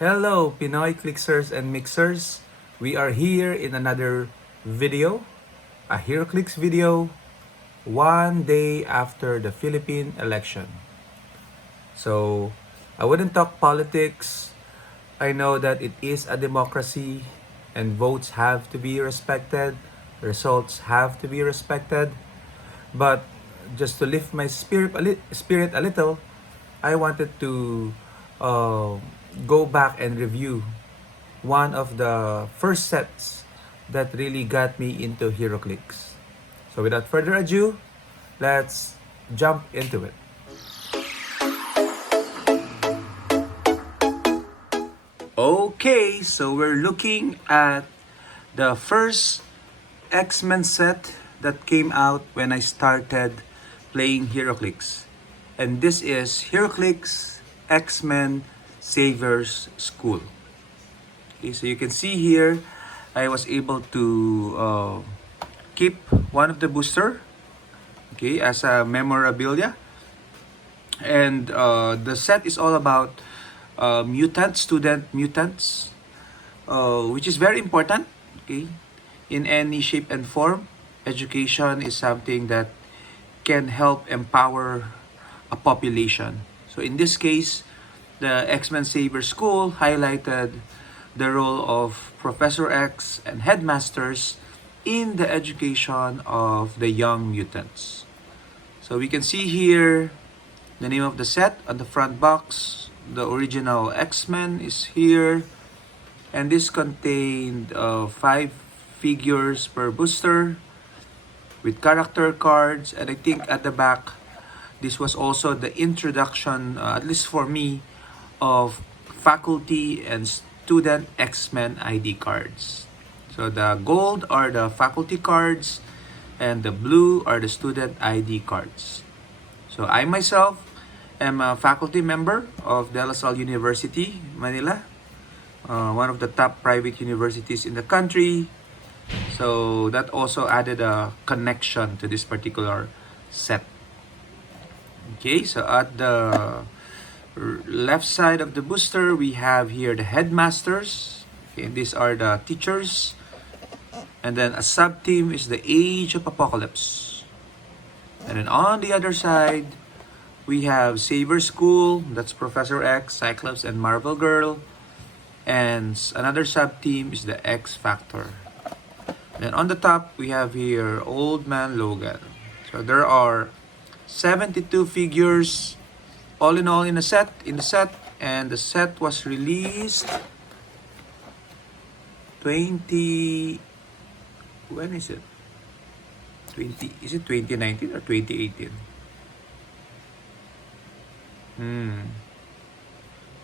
Hello, Pinoy Clixers and Mixers. We are here in another video, a Heroclix video, one day after the Philippine election. So, I wouldn't talk politics. I know that it is a democracy and votes have to be respected, results have to be respected. But just to lift my spirit a little, I wanted to uh, go back and review one of the first sets that really got me into HeroClix. So without further ado, let's jump into it. Okay, so we're looking at the first X-Men set that came out when I started playing HeroClix. And this is HeroClix X-Men Saviors School. Okay, so you can see here, I was able to keep one of the booster, okay, as a memorabilia. And the set is all about student mutants, which is very important, okay, in any shape and form. Education is something that can help empower a population. So in this case, the X-Men Saber School highlighted the role of Professor X and headmasters in the education of the young mutants. So we can see here the name of the set on the front box. The original X-Men is here, and this contained 5 figures per booster with character cards. And I think at the back, this was also the introduction, at least for me, of faculty and student X-Men ID cards. So the gold are the faculty cards and the blue are the student ID cards. So I myself am a faculty member of De La Salle University, Manila, one of the top private universities in the country. So that also added a connection to this particular set. Okay, so at the left side of the booster, we have here the headmasters. Okay, these are the teachers. And then a sub-team is the Age of Apocalypse. And then on the other side, we have Saber School. That's Professor X, Cyclops, and Marvel Girl. And another sub-team is the X Factor. Then on the top, we have here Old Man Logan. So there are 72 figures all in all in the set, and the set was released 20, when is it? 20, is it 2019 or 2018?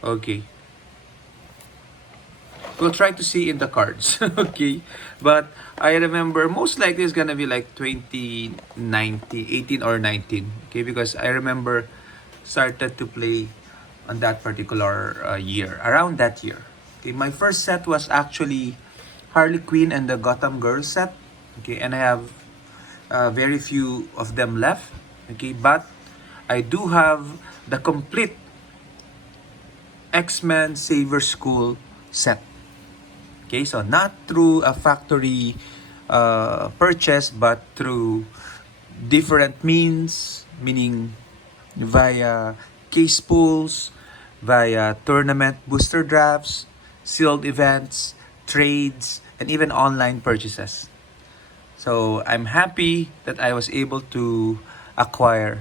Okay. We'll try to see in the cards. Okay. But I remember most likely it's gonna be like 2019, 18 or 19. Okay, because I remember started to play on that particular year, around that year. Okay, my first set was actually Harley Quinn and the Gotham Girls set. Okay, and I have very few of them left. Okay, but I do have the complete X-Men Saver School set. Okay, so not through a factory purchase, but through different means, meaning via case pools, via tournament booster drafts, sealed events, trades, and even online purchases. So I'm happy that I was able to acquire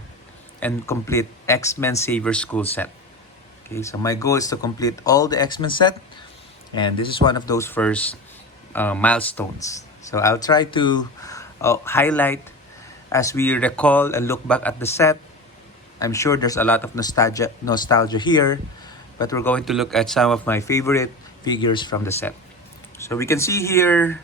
and complete X-Men Saver School set. Okay, so my goal is to complete all the X-Men set, and this is one of those first milestones. So I'll try to highlight as we recall and look back at the set. I'm sure there's a lot of nostalgia here, but we're going to look at some of my favorite figures from the set. So we can see here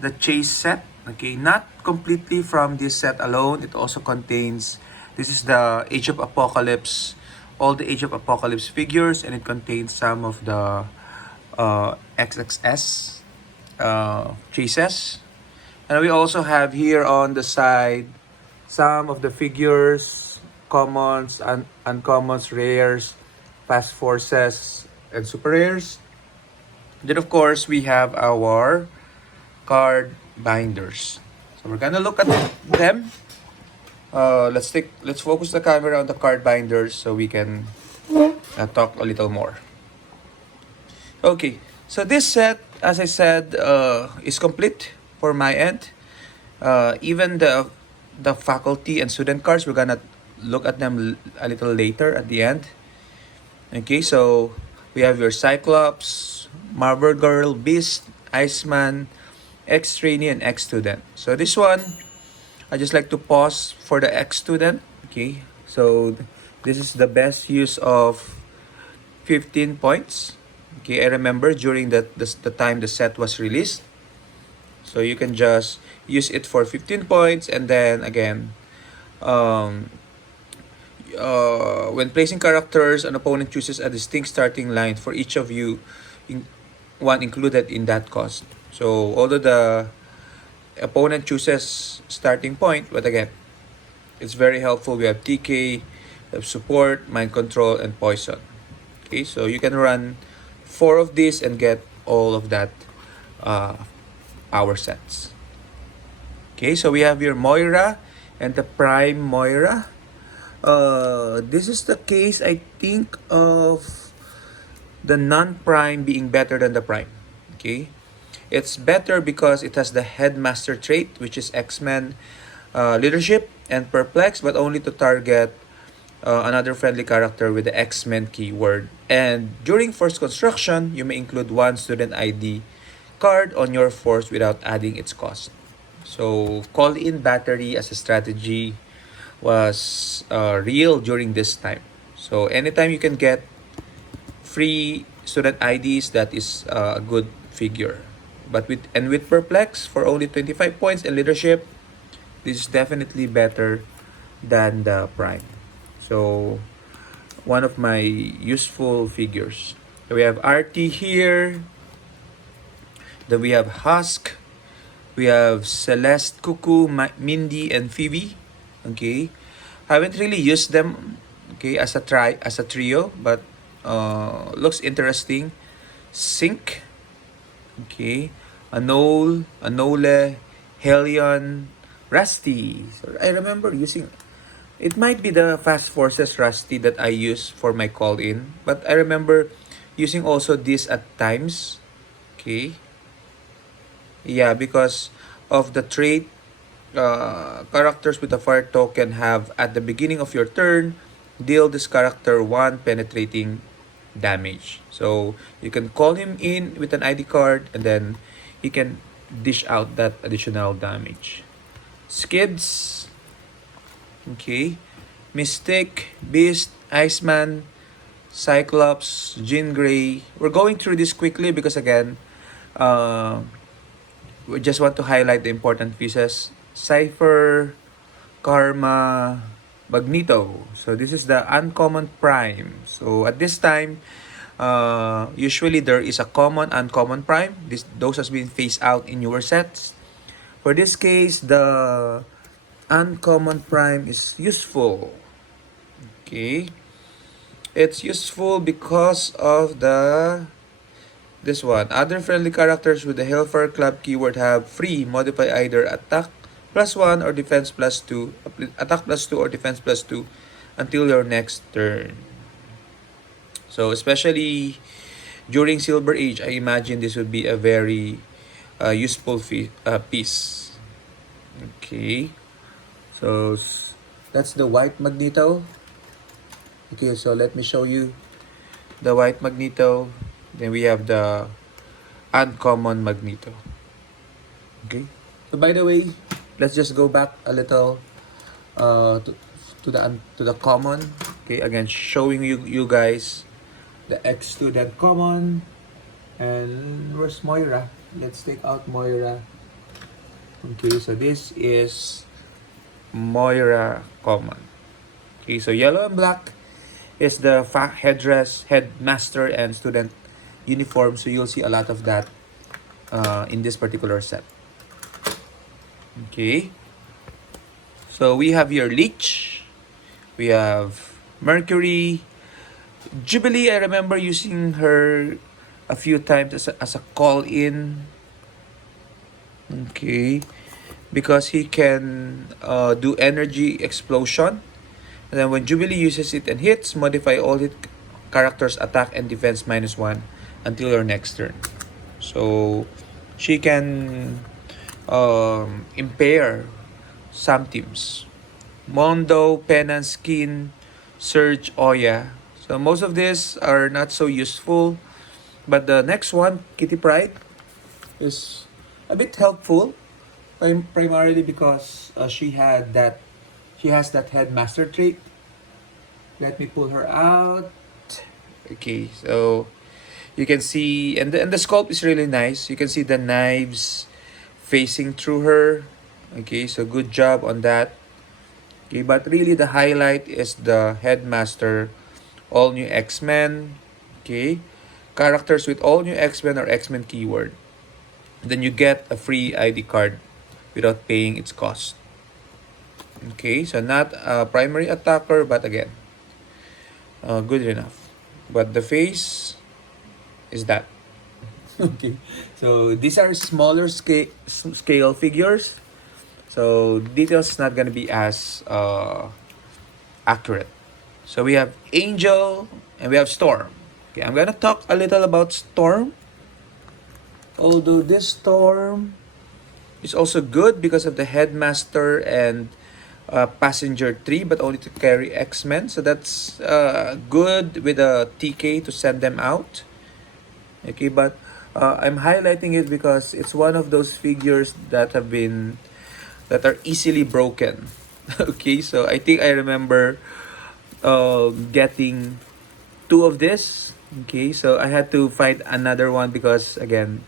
the Chase set. Okay, not completely from this set alone. It also contains, this is the Age of Apocalypse, all the Age of Apocalypse figures, and it contains some of the XXS Chases. And we also have here on the side some of the figures, commons, uncommons, rares, fast forces, and super rares. Then of course we have our card binders. So we're gonna look at them. Let's focus the camera on the card binders so we can talk a little more. Okay, so this set, as I said, is complete for my end. Even the faculty and student cards, we're gonna look at them a little later at the end. Okay, so we have your Cyclops, Marvel Girl, Beast, Iceman, ex-trainee, and ex-student. So this one, I just like to pause for the ex-student. Okay, so this is the best use of 15 points. Okay, I remember during the time the set was released. So you can just use it for 15 points, and then again, um, when placing characters, an opponent chooses a distinct starting line for each of you, in, one included in that cost. So although the opponent chooses starting point, but again, it's very helpful. We have TK, we have support, mind control, and poison. Okay, so you can run 4 of these and get all of that uh, power sets. Okay, so we have your Moira and the Prime Moira. This is the case, I think, of the non-prime being better than the prime. Okay, it's better because it has the Headmaster trait, which is X-Men leadership and perplex, but only to target another friendly character with the X-Men keyword. And during force construction, you may include one student ID card on your force without adding its cost. So call-in battery as a strategy was real during this time. So anytime you can get free student IDs, that is a good figure. But with perplex for only 25 points and leadership, this is definitely better than the prime. So one of my useful figures. So we have RT here. Then we have Husk. We have Celeste, Cuckoo, Mindy, and Phoebe. Okay, haven't really used them. Okay, as a trio, but looks interesting. Sync. Okay, Anole, Helion, Rusty. So I remember using. It might be the Fast Forces Rusty that I use for my call in, but I remember using also this at times. Okay. Yeah, because of the trait, characters with a fire token have at the beginning of your turn deal this character 1 penetrating damage. So you can call him in with an ID card and then he can dish out that additional damage. Skids, okay, Mystic, Beast, Iceman, Cyclops, Jean Grey. We're going through this quickly because again, we just want to highlight the important pieces. Cypher, Karma, Magneto. So this is the uncommon prime. So at this time, usually there is a common, uncommon prime. Those has been phased out in newer sets. For this case, the uncommon prime is useful. Okay, it's useful because of this one. Other friendly characters with the Hellfire Club keyword have free modify either attack +1 or defense +2, attack +2 or defense +2 until your next turn. So especially during Silver Age, I imagine this would be a very useful piece. Okay, so that's the white Magneto. Okay, so let me show you the white Magneto. Then we have the uncommon Magneto. Okay. So by the way, let's just go back a little to the common. Okay, again showing you guys the ex-student common. And where's Moira? Let's take out Moira. Okay, so this is Moira common. Okay, so yellow and black is the headdress, headmaster, and student uniform. So you'll see a lot of that in this particular set. Okay. So we have your Leech. We have Mercury. Jubilee, I remember using her a few times as a call-in. Okay. Because he can do energy explosion. And then when Jubilee uses it and hits, modify all hit characters' attack and defense -1 until your next turn. So she can impair some teams. Mondo, Penance, Skin, Surge, Oya. So most of these are not so useful. But the next one, Kitty Pride, is a bit helpful. Primarily because she has that headmaster trait. Let me pull her out. Okay, so you can see, and the sculpt is really nice. You can see the knives facing through her. Okay, so good job on that. Okay, but really the highlight is the Headmaster All New X-Men. Okay, characters with All New X-Men or X-Men keyword. Then you get a free ID card without paying its cost. Okay, so not a primary attacker, but again, good enough. But the face is that. Okay, so these are smaller scale figures. So details is not gonna be as accurate. So we have Angel and we have Storm. Okay, I'm gonna talk a little about Storm. Although this Storm is also good because of the Headmaster and Passenger 3, but only to carry X-Men. So that's good with a TK to send them out. Okay, but I'm highlighting it because it's one of those figures that are easily broken. Okay, so I think I remember getting two of this. Okay, so I had to find another one because again,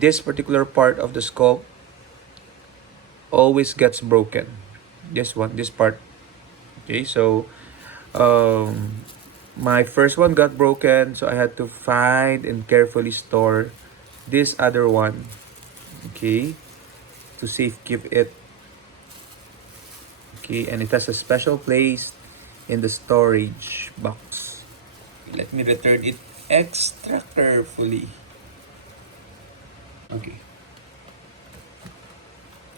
this particular part of the sculpt always gets broken. This part. Okay, so my first one got broken, so I had to find and carefully store this other one. Okay, to safekeep it. Okay, and it has a special place in the storage box. Let me return it extra carefully. Okay.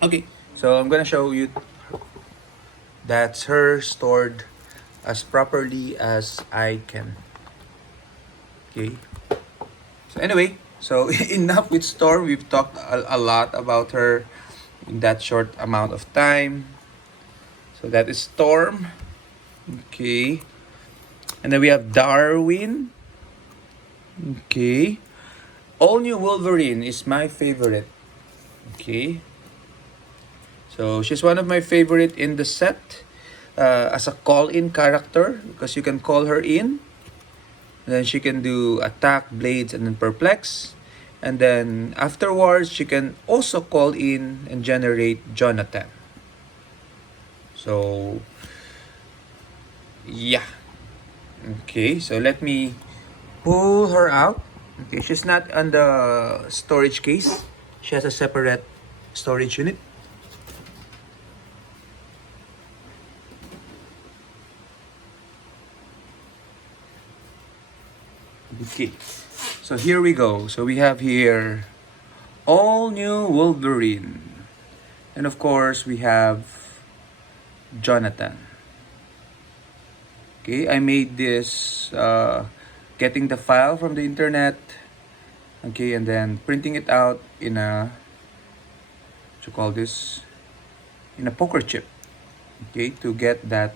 Okay, so I'm gonna show you that's her stored as properly as I can. Okay. So anyway, so enough with Storm. We've talked a lot about her in that short amount of time. So that is Storm. Okay. And then we have Darwin. Okay. All New Wolverine is my favorite. Okay. So she's one of my favorite in the set as a call-in character because you can call her in. And then she can do attack, blades, and then perplex. And then afterwards, she can also call in and generate Jonathan. So, yeah. Okay, so let me pull her out. Okay, she's not on the storage case. She has a separate storage unit. Okay, so here we go. So we have here all new Wolverine. And of course, we have Jonathan. Okay, I made this getting the file from the internet. Okay, and then printing it out in a, what you call this? In a poker chip. Okay, to get that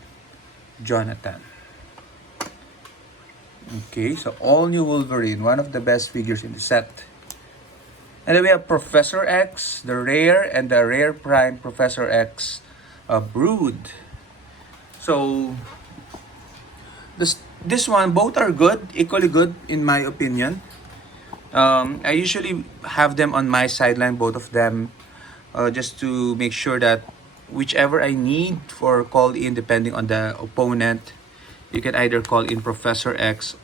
Jonathan. Okay, so all new Wolverine, one of the best figures in the set. And then we have Professor X, the rare and the rare prime Professor X Brood. So this one, both are good, equally good in my opinion. I usually have them on my sideline, both of them, just to make sure that whichever I need for call in, depending on the opponent, you can either call in Professor X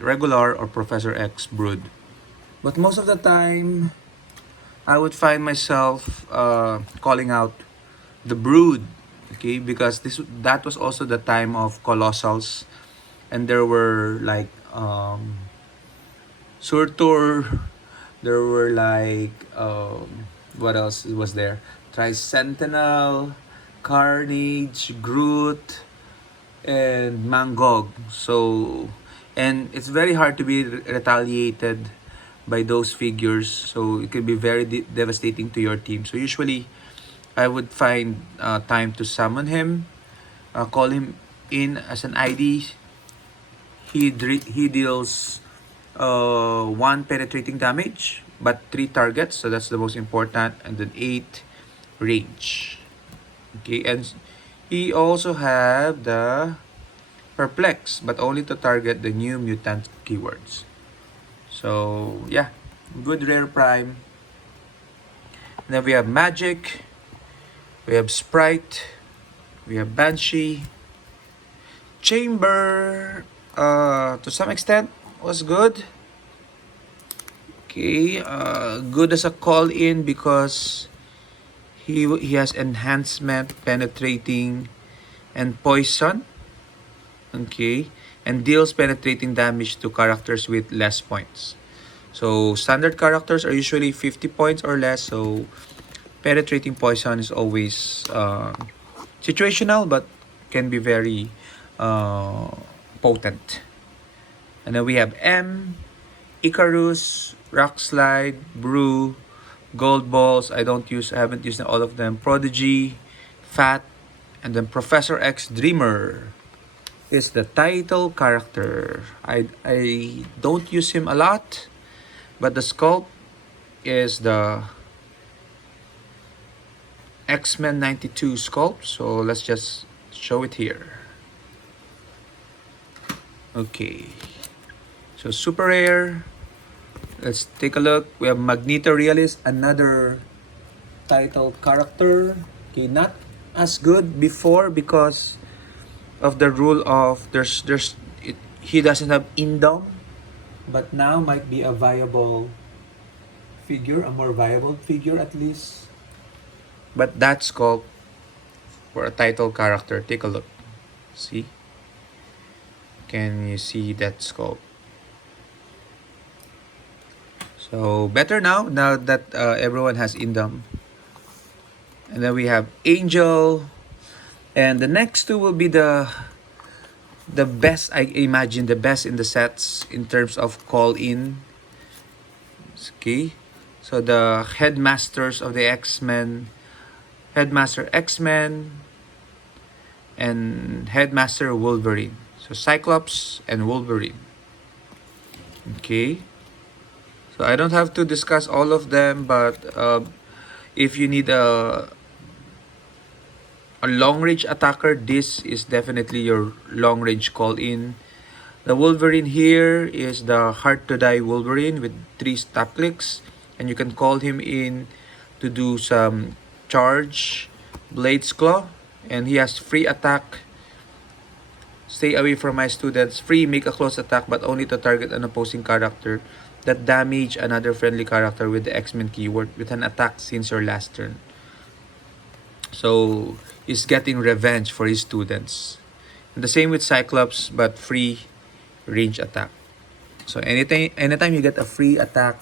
regular or Professor X Brood. But most of the time, I would find myself calling out the Brood, okay, because that was also the time of Colossals and there were like Surtur, there were like what else was there? Tricentennial, Carnage, Groot, and Mangog. So, and it's very hard to be retaliated by those figures. So it can be very devastating to your team. So usually, I would find time to summon him, call him in as an ID. He deals one penetrating damage, but 3 targets. So that's the most important, and then 8 range. Okay, and he also have the perplex, but only to target the new mutant keywords. So yeah, good rare prime. And then we have magic, we have sprite, we have banshee, chamber. To some extent was good. Okay, good as a call in because he has enhancement, penetrating, and poison. Okay, and deals penetrating damage to characters with less points. So standard characters are usually 50 points or less. So penetrating poison is always situational, but can be very potent. And then we have M, Icarus, Rock Slide, Brew, Gold Balls. I haven't used all of them. Prodigy, Fat, and then Professor X Dreamer is the title character. I don't use him a lot, but the sculpt is the X-Men 92 sculpt. So let's just show it here. Okay. So super rare. Let's take a look. We have Magneto Realist, another title character. Okay, not as good before because of the rule of he doesn't have Indom, but now might be a viable figure, a more viable figure at least. But that's called for a title character. Take a look. See? Can you see that sculpt? So better now that everyone has Indom. And then we have Angel. And the next two will be the best, I imagine, the best in the sets in terms of call-in. Okay. So the Headmasters of the X-Men, Headmaster X-Men, and Headmaster Wolverine. So Cyclops and Wolverine. Okay. So I don't have to discuss all of them, but if you need a long range attacker, this is definitely your long range call in. The Wolverine here is the Hard to Die Wolverine with 3 stab clicks, and you can call him in to do some charge, Blade's Claw, and he has free attack. Stay away from my students. Free, make a close attack, but only to target an opposing character that damage another friendly character with the X-Men keyword with an attack since your last turn. So he's getting revenge for his students. And the same with Cyclops, but free range attack. So anytime you get a free attack,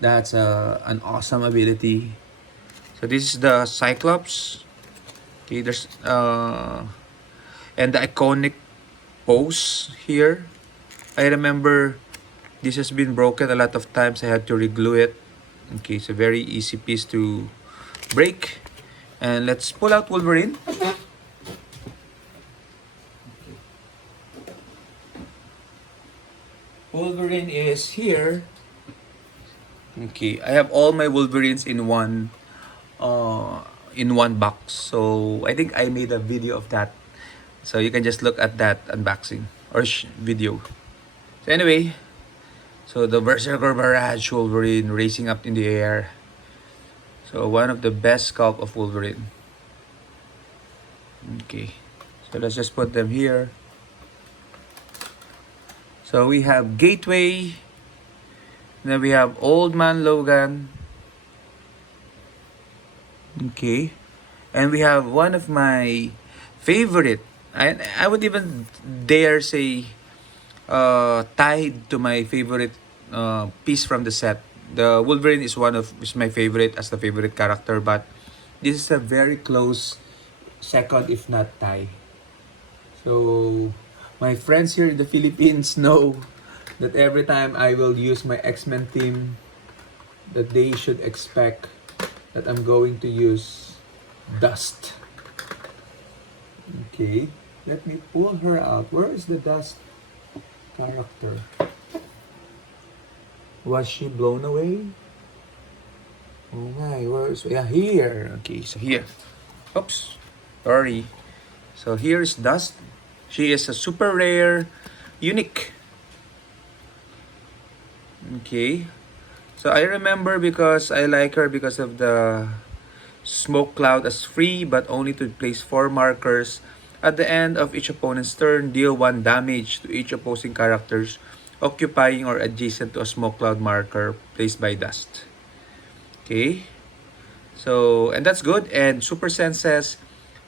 that's an awesome ability. So this is the Cyclops. Okay, there's and the iconic pose here. I remember this has been broken a lot of times. I had to reglue it. Okay, it's a very easy piece to break. And let's pull out Wolverine. Wolverine is here. Okay, I have all my Wolverines in one box. So I think I made a video of that. So you can just look at that unboxing or video. So anyway, so the Berserker Barrage Wolverine racing up in the air. So one of the best sculpt of Wolverine. Okay, so let's just put them here. So we have Gateway. Then we have Old Man Logan. Okay, and we have one of my favorite. I would even dare say tied to my favorite piece from the set. The Wolverine is my favorite as the favorite character, but this is a very close second, if not tie. So my friends here in the Philippines know that every time I will use my X-Men team, that they should expect that I'm going to use Dust. Okay, let me pull her out. Where is the Dust character? Was she blown away? Oh my, where is... Yeah, here. Okay, so here. Oops, sorry. So here's Dust. She is a super rare, unique. Okay. So I remember because I like her because of the smoke cloud as free but only to place 4 markers at the end of each opponent's turn. Deal 1 damage to each opposing characters occupying or adjacent to a smoke cloud marker placed by Dust. Okay. So, and that's good. And Super Senses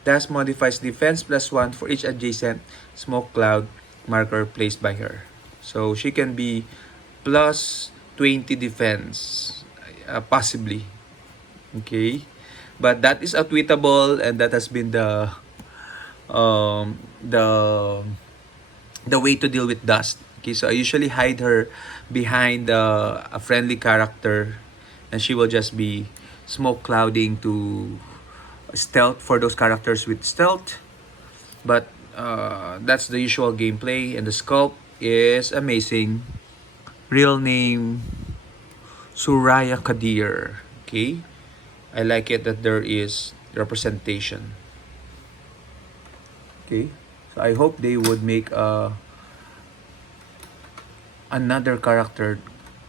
Dust modifies defense +1 for each adjacent smoke cloud marker placed by her. So she can be plus 20 defense, possibly. Okay, but that is outwittable, and that has been um, the the way to deal with Dust. Okay, so I usually hide her behind a friendly character, and she will just be smoke clouding to stealth for those characters with stealth. But that's the usual gameplay, and the sculpt is amazing. Real name Suraya Kadir. Okay, I like it that there is representation. Okay, so I hope they would make another character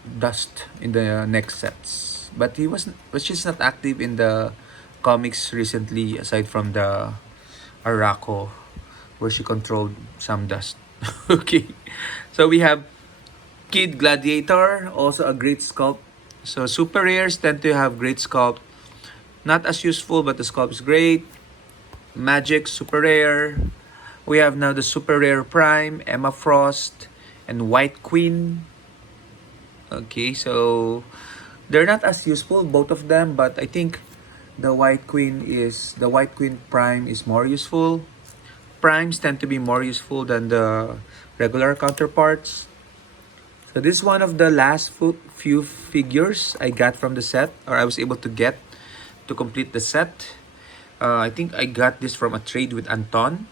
Dust in the next sets. But she's not active in the comics recently, aside from the Araco, where she controlled some Dust. Okay, so we have Kid Gladiator, also a great sculpt. So super rares tend to have great sculpt. Not as useful, but the sculpt is great. Magic, super rare. We have now the super rare Prime, Emma Frost, and White Queen. Okay, so they're not as useful, both of them, but I think the White Queen Prime is more useful. Primes tend to be more useful than the regular counterparts. So this is one of the last few figures I got from the set, or I was able to get to complete the set. I think I got this from a trade with Anton.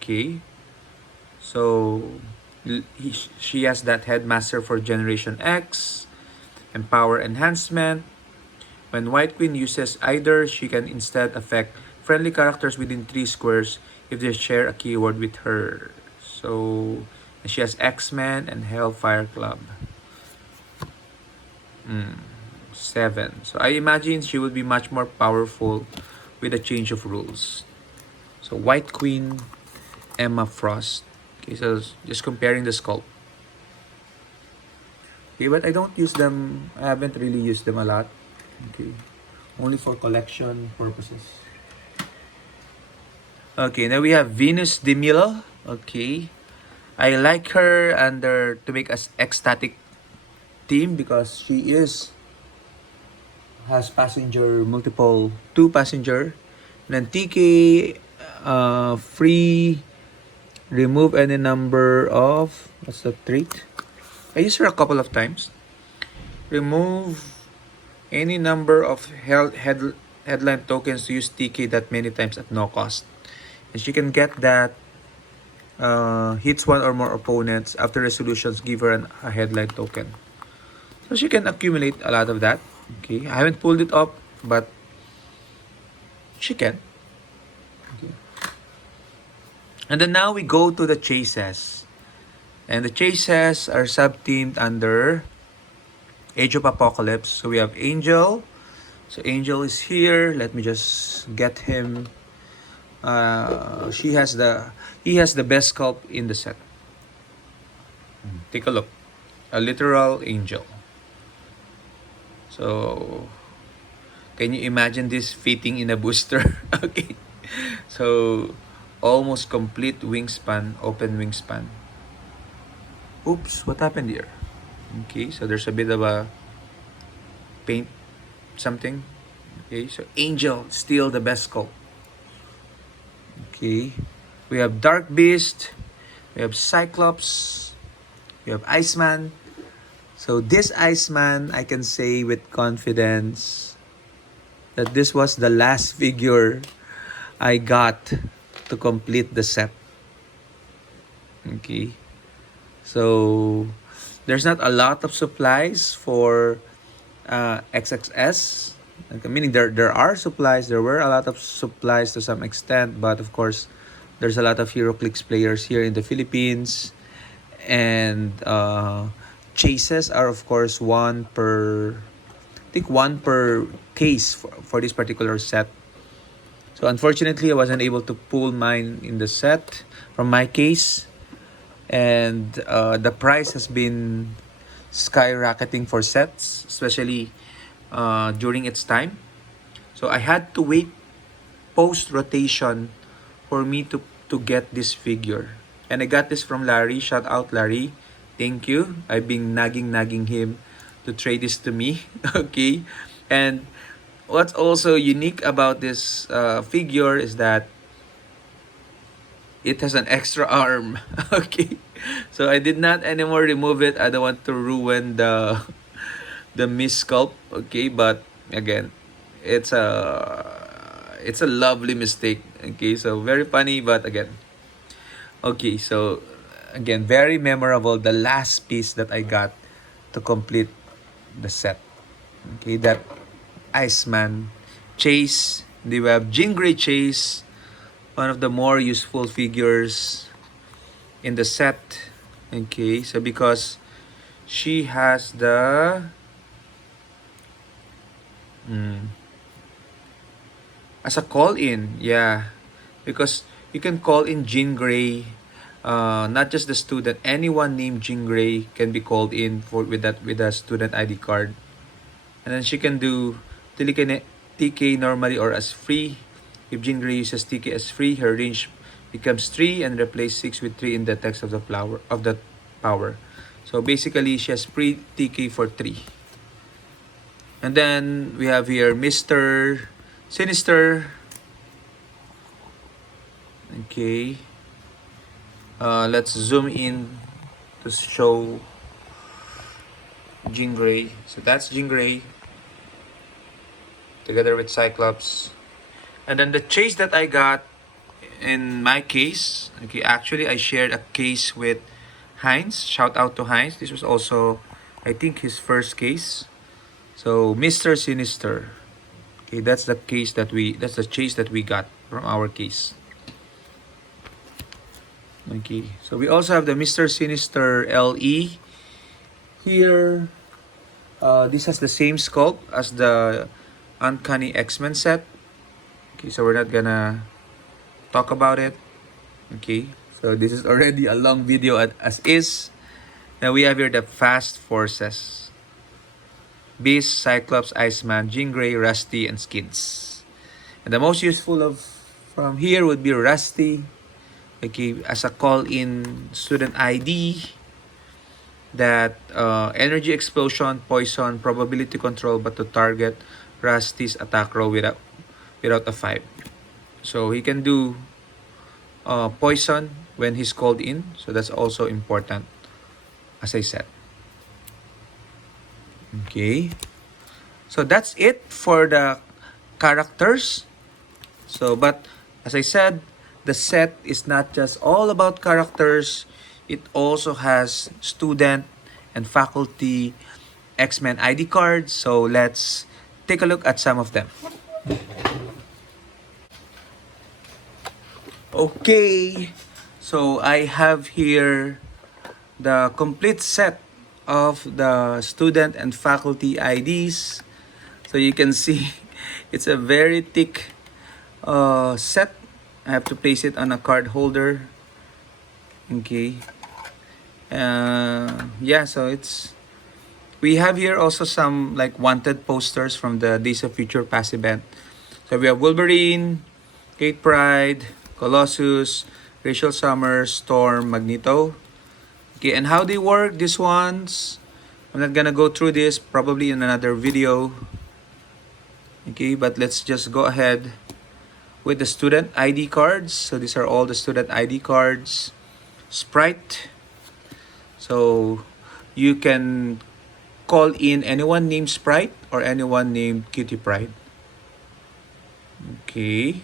Okay, so she has that Headmaster for Generation X and Power Enhancement. When White Queen uses either, she can instead affect friendly characters within 3 squares if they share a keyword with her. So she has X-Men and Hellfire Club. 7. So I imagine she will be much more powerful with a change of rules. So White Queen, Emma Frost. Okay, so just comparing the sculpt. Okay, but I don't use them. I haven't really used them a lot. Okay, only for collection purposes. Okay, now we have Venus Demilla. Okay, I like her under to make us ecstatic team because she has passenger multiple 2 passenger, and then TK free remove any number of what's the trait? I used her a couple of times. Remove any number of headline tokens to use TK that many times at no cost. And she can get that hits 1 or more opponents after resolutions give her a headline token. So she can accumulate a lot of that. Okay, I haven't pulled it up, but she can. Okay. And then now we go to the chases. And the chases are sub-teamed under Age of Apocalypse. So we have Angel. So Angel is here. Let me just get him. He has the best sculpt in the set. Take a look. A literal angel. So can you imagine this fitting in a booster? Okay. So almost complete wingspan, open wingspan. Oops, what happened here? Okay, so there's a bit of a paint something. Okay, so Angel, still the best sculpt. Okay, we have Dark Beast, we have Cyclops, we have Iceman. So this Iceman, I can say with confidence that this was the last figure I got to complete the set. Okay, so there's not a lot of supplies for XXS. Like, meaning there are supplies. There were a lot of supplies to some extent, but of course, there's a lot of Heroclix players here in the Philippines, and chases are of course one per. I think one per case for this particular set. So unfortunately, I wasn't able to pull mine in the set from my case, and the price has been skyrocketing for sets, especially during its time. So I had to wait post rotation for me to get this figure. And I got this from Larry. Shout out Larry. Thank you. I've been nagging him to trade this to me. Okay. And what's also unique about this figure is that it has an extra arm. Okay. So I did not anymore remove it. I don't want to ruin the misculpt. Okay, but again, it's a lovely mistake. Okay, so very funny, but again, okay, so again, very memorable. The last piece that I got to complete the set. Okay, that Iceman Chase, the web Jean Grey Chase, one of the more useful figures in the set. Okay, so because she has the as a call-in, yeah, because you can call in Jean Grey, not just the student. Anyone named Jean Grey can be called in for with a student ID card, and then she can do TK normally or as free. If Jean Grey uses TK as free, her range becomes 3 and replace 6 with 3 in the text of the power. So basically, she has free TK for 3. And then we have here Mr. Sinister. Okay. Let's zoom in to show Jean Grey. So that's Jean Grey together with Cyclops. And then the chase that I got in my case, okay, actually I shared a case with Heinz. Shout out to Heinz. This was also, I think, his first case. So Mr. Sinister. Okay, that's the chase that we got from our case. Okay, so we also have the Mr. Sinister LE here. This has the same sculpt as the Uncanny X-Men set. Okay, so we're not gonna talk about it. Okay, so this is already a long video as is. Now we have here the Fast Forces. Beast, Cyclops, Iceman, Jean Grey, Rusty, and Skids. And the most useful of from here would be Rusty. Okay, as a call-in student ID. That energy explosion, poison, probability control, but to target Rusty's attack roll without a 5. So he can do poison when he's called in. So that's also important, as I said. Okay. So that's it for the characters. So, but as I said, the set is not just all about characters. It also has student and faculty X-Men ID cards. So let's take a look at some of them. Okay, so I have here the complete set of the student and faculty IDs. So you can see it's a very thick set. I have to place it on a card holder. Okay. Yeah, so we have here also some like wanted posters from the Days of Future Past event. So we have Wolverine, Kate Pride, Colossus, Rachel Summers, Storm, Magneto. Okay, and how they work, these ones, I'm not gonna go through this, probably in another video. Okay, but let's just go ahead with the student ID cards. So these are all the student ID cards. Sprite. So you can call in anyone named Sprite or anyone named Cutie Pride. Okay.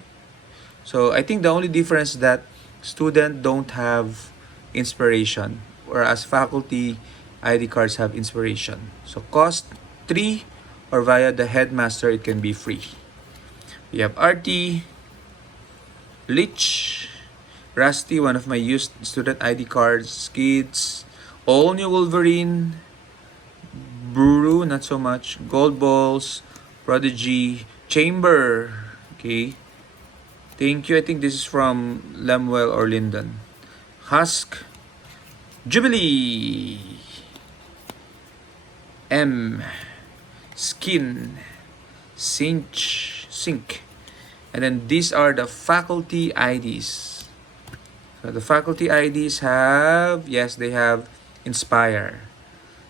So I think the only difference is that student don't have inspiration, whereas faculty ID cards have inspiration. So cost 3, or via the Headmaster it can be free. We have RT, Lich, Rusty, one of my used student ID cards, Skids, all new Wolverine, Buru, not so much, Gold Balls, Prodigy, Chamber. Okay. Thank you. I think this is from Lemuel or Lyndon. Husk, Jubilee, M, Skin, Sync. And then these are the faculty IDs. So the faculty IDs have, yes, they have Inspire.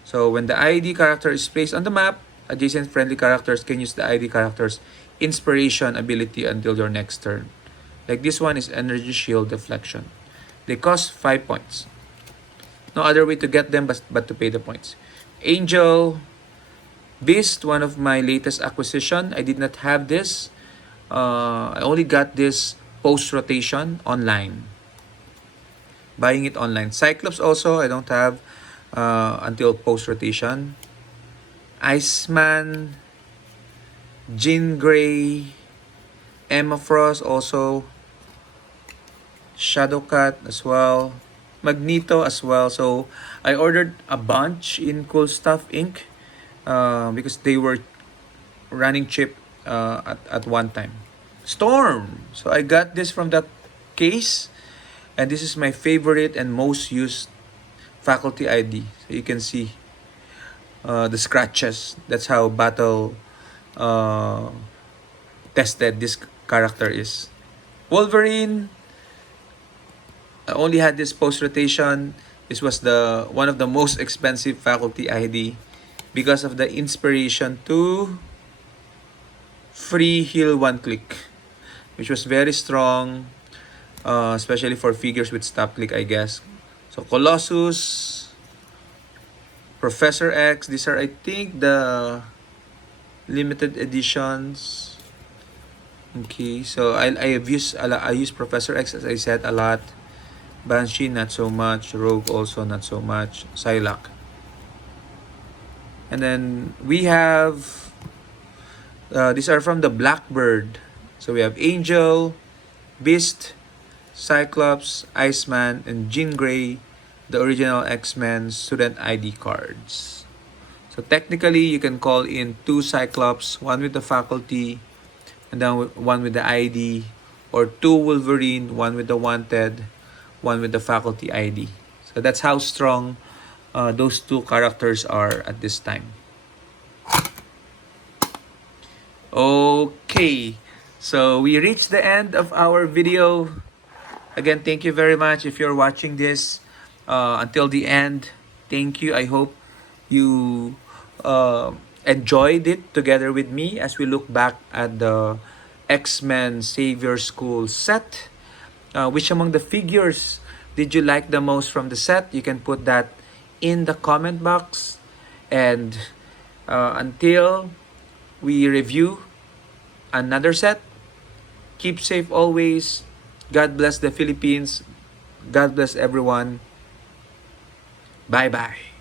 So when the ID character is placed on the map, adjacent friendly characters can use the ID character's inspiration ability until your next turn. Like this one is Energy Shield Deflection. They cost 5 points. No other way to get them but to pay the points. Angel, Beast, one of my latest acquisition. I did not have this. I only got this post-rotation online. Buying it online. Cyclops also, I don't have until post-rotation. Iceman, Jean Grey, Emma Frost also, Shadowcat as well, Magneto as well. So I ordered a bunch in Cool Stuff Inc. Because they were running cheap at one time. Storm. So I got this from the case, and this is my favorite and most used faculty ID. So you can see the scratches. That's how battle tested this character is. Wolverine, I only had this post rotation. This was the one of the most expensive faculty ID because of the inspiration to free heal one click, which was very strong, especially for figures with stop click, I guess. So Colossus, Professor X, these are I think the limited editions. Okay, so I use Professor X, as I said, a lot. Banshee not so much, Rogue also not so much, Psylocke. And then we have these are from the Blackbird. So we have Angel, Beast, Cyclops, Iceman, and Jean Grey, the original X-Men student ID cards. So technically, you can call in 2 Cyclops, 1 with the faculty, and then 1 with the ID, or 2 Wolverine, 1 with the wanted, 1 with the faculty ID. So that's how strong those 2 characters are at this time. Okay, so we reached the end of our video. Again, thank you very much if you're watching this until the end. Thank you. I hope you enjoyed it together with me as we look back at the X-Men Savior School set. Which among the figures did you like the most from the set? You can put that in the comment box. And until we review another set, keep safe always. God bless the Philippines. God bless everyone. Bye-bye.